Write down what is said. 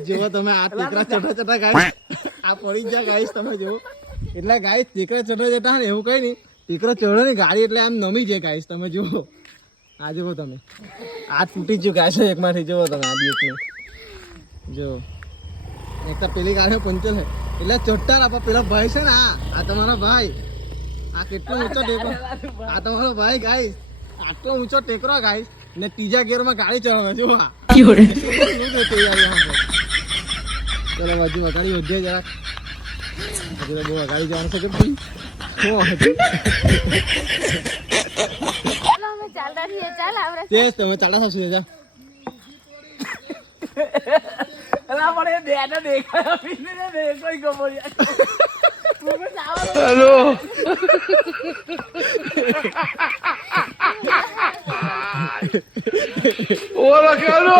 જેવો તમે આ ટેકરા ચટા ગાઈસ આ પડી ગયા ગાઈસ તમે જો એટલે ગાઈસ ટેકરા ચટા ને એવું કઈ નહીં ટેકરો ચડો ને ગાડી એટલે આમ નમી જાય ગાઈસ તમે જુઓ આ જુઓ તમે આ તૂટી ગયું ગાઈસ એકમાંથી જુઓ તમે આ દિવસનું જો એક તો પેલી ગાડી પંચર છે એટલે ચોટ્ટા આપા પેલા ભાઈ છે ને આ તમારો ભાઈ આ કેટલો ઊંચો ટેકરો આ તમારો ભાઈ ગાઈસ આટલો ઊંચો ટેકરો ગાઈસ ને ત્રીજા ગિયરમાં ગાડી ચડાવે જો આ ચલો બાજુ વગાડી વધ્યા જરાક હજુ બહુ વગાડી જવાનું છે કે ભાઈ તમે ચાલતા થશે જા હેલો ઓલા કેલો